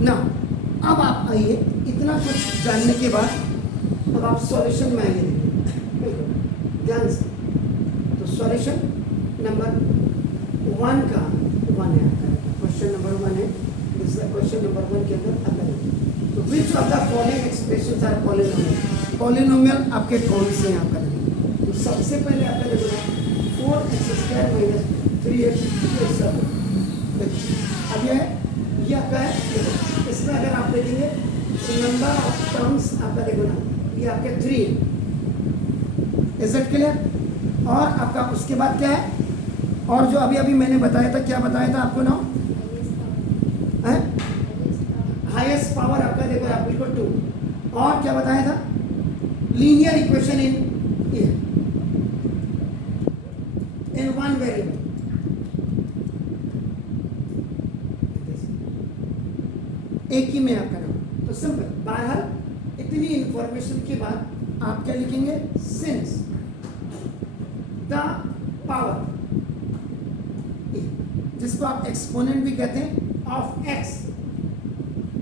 ना अब आप आइए, इतना कुछ जानने के बाद अब आप सॉल्यूशन में आइए, बिल्कुल ध्यान से। तो सॉल्यूशन नंबर 1 का 1 है आपका, क्वेश्चन नंबर 1 है, क्वेश्चन नंबर 1 के अंदर आता है। तो which of the following expressions are polynomial, polynomial आपके कौन से हैं आपका देखो। तो सबसे पहले आपका देखो 4x² - 3x। अब ये आपका है, देखो इसमें अगर आप देखेंगे तो नंबर ऑफ टर्म्स आपका देखो ना, ये आपके 3 है। Is it clear? और आपका उसके बाद क्या है, और जो अभी अभी मैंने बताया था, क्या बताया था आपको ना, हाईएस्ट पावर आपका देखो आप बिल्कुल 2, और क्या बताया था, linear equation in one variable. एक ही में आपका नाम। तो सिंपल, बहरहाल इतनी इंफॉर्मेशन के बाद आप क्या लिखेंगे, सिंस द पावर, जिसको आप एक्सपोनेंट भी कहते हैं, of x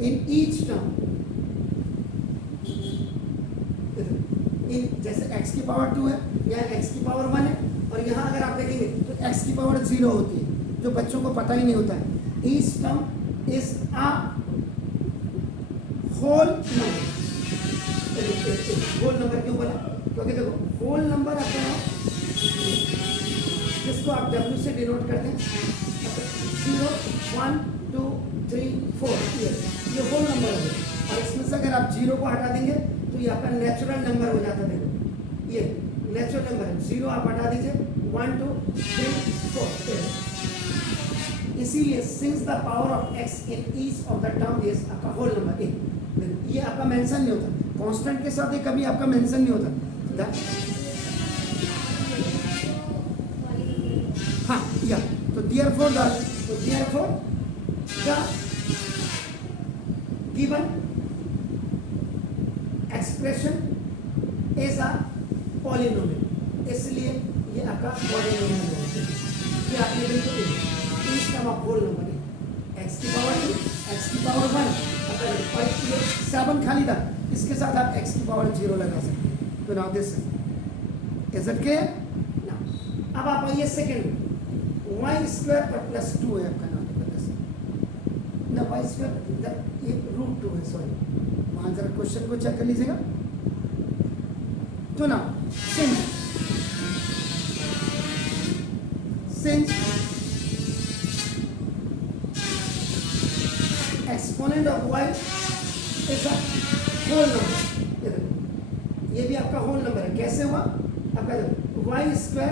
in each term, इन जैसे x की पावर 2 है या x की पावर 1 है, और यहाँ अगर आप देखेंगे तो x की पावर 0 होती है, जो बच्चों को पता ही नहीं होता है। Each term is a whole number. Whole number क्यों बोला, क्योंकि देखो होल नंबर आपका जिसको आप W से डिनोट करते हैं, 0 1 2 3 4, ये होल नंबर हो गया। और इसमें से अगर आप 0 को हटा देंगे तो ये आपका नेचुरल नंबर हो जाता है। देखो ये नेचुरल नंबर है, 0 आप हटा दीजिए, 1 2 3 4। इसीलिए since the power of x in each of the term is आपका होल नंबर। ये आपका मेंशन नहीं होता, कांस्टेंट के साथ ये कभी आपका मेंशन नहीं होता। हाँ या तो therefore the given expression is a polynomial, इसलिए ये आपका polynomial है। ये आपने बिल्कुल इस टर्म ऑफ होल नंबर है, x की पावर 2 x की पावर 1 और ये 7 खाली था, इसके साथ आप x की पावर 0 लगा सकते हैं। तो now this is it clear? Now अब आप आइए सेकंड, y² प्लस 2 है आपका नाम ना, y² ये √2 है, सॉरी वहां जरा क्वेश्चन को चेक कर लीजिएगा। तो ना since exponent of y is a whole number, ये भी आपका होल नंबर है। कैसे हुआ आपका, y²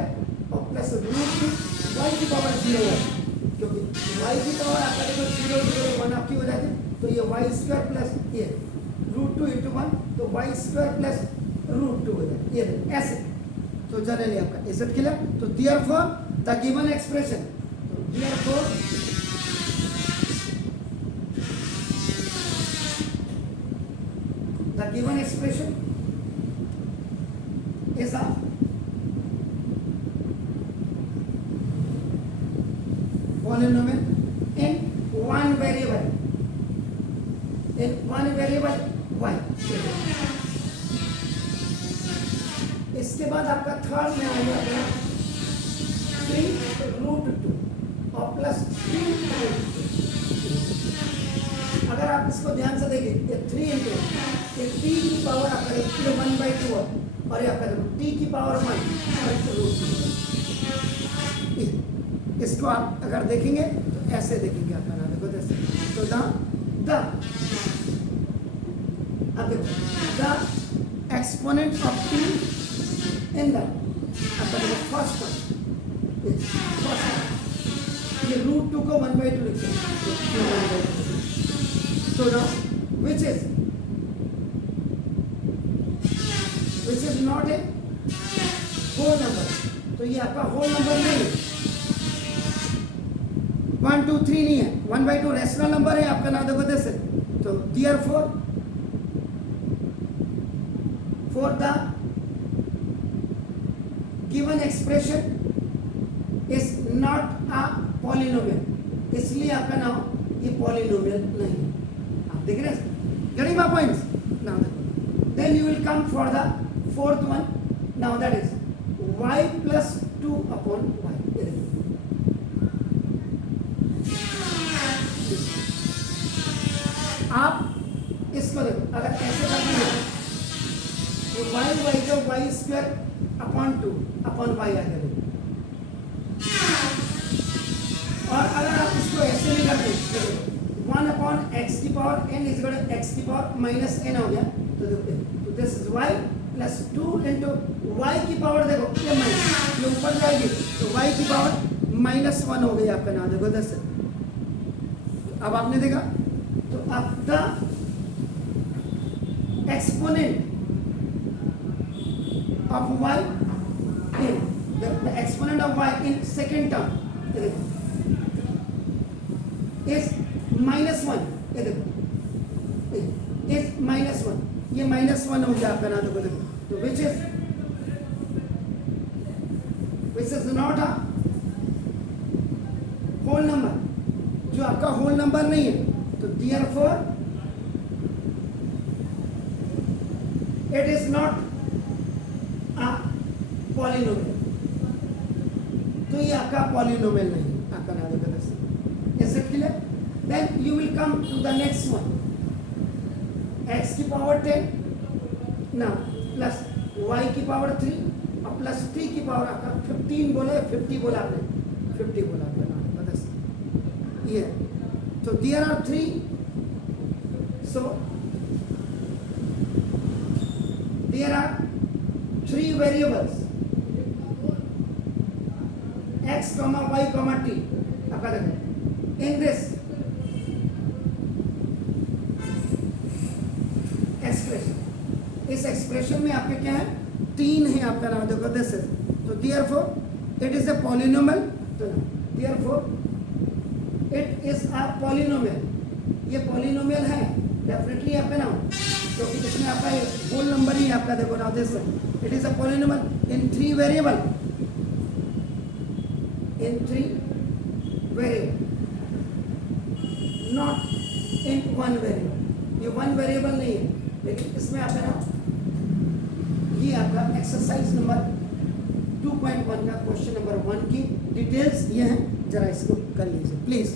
और प्लस √2, y की पावर 0 है, क्योंकि y की पावर आपका देखो 0 0 1 आपकी हो जाती है। तो ये y² प्लस ये √2 × 1, तो y² प्लस √2 हो जाए, ये ऐसे। तो जनरली आपका इज इट क्लियर? तो देयरफॉर द गिवन एक्सप्रेशन, तो therefore the given expression is a polynomial in one variable, y। इसके बाद आपका थर्ड में आएगा 3√2 और प्लस 2। अगर आप इसको ध्यान से देखें, ये 3 इंटू ये t की पावर आपका 1/2 और ये आपका t की पावर 1/√2। इसको आप अगर देखेंगे तो ऐसे देखेंगे आपका नाम, देखो जैसे, तो द अब देखो the exponent of t in the आपका देखो फर्स्ट ये √2 को 1/2 लिखते हैं, तो ना which is not a whole number, तो ये आपका होल नंबर नहीं है, 1 2 3 नहीं है, 1/2 रैशनल नंबर है आपका नाम, देखो जैसे। तो therefore for the given expression is not a polynomial, इसलिए आपका नाम ये पॉलिनोमियल नहीं है। आप देख रहे हैं, getting my points? Now then you will come for the fourth one. Now that is y plus 2 upon y. ये देखो, आप इसको देखो, अगर ऐसे करना है तो y का y square upon 2 upon y आ जाएगा। और अगर आप इसको ऐसे नहीं करते, 1 अपॉन एक्स की power n is equal to x की पावर माइनस n हो गया, तो देखो, तो this is y plus 2 into y की पावर, देखो ये माइनस, ये ऊपर जाएगी तो y की पावर माइनस 1 हो गई आपका। ना देखो दस, अब आपने देखा, तो अब the exponent of y in the exponent of y in second term is -1, ये देखो is -1, ये -1 हो गया आपका। ना देखो देखो, तो which is not a whole number, जो आपका होल नंबर नहीं है, तो therefore it is not a polynomial, तो ये आपका पॉलिनोमियल नहीं आपका। ना देखो दस, is it clear? Then you will come to the next one, x की पावर 10 ना प्लस y की पावर 3 और प्लस 3 की पावर आपका 15 बोला, 50 बोला आपने, 50 बोला आपका। ना बस ये, तो there are 3, so there are 3 variables x, y, t आपका देखो in this एक्सप्रेशन। इस एक्सप्रेशन में आपके क्या है, 3 है आपका। नाम देखो दिस इज, तो therefore it is a polynomial, तो therefore it is a polynomial, ये polynomial है डेफिनेटली आपका नाम, क्योंकि इसमें आपका होल नंबर ही है आपका। देखो ना this it is a polynomial in 3 variable, in 3 variable, not in 1 variable. ये 1 वेरिएबल नहीं है, लेकिन इसमें आपका ना, ये आपका एक्सरसाइज नंबर 2.1 का क्वेश्चन नंबर 1 की डिटेल्स ये हैं, जरा इसको कर लीजिए प्लीज।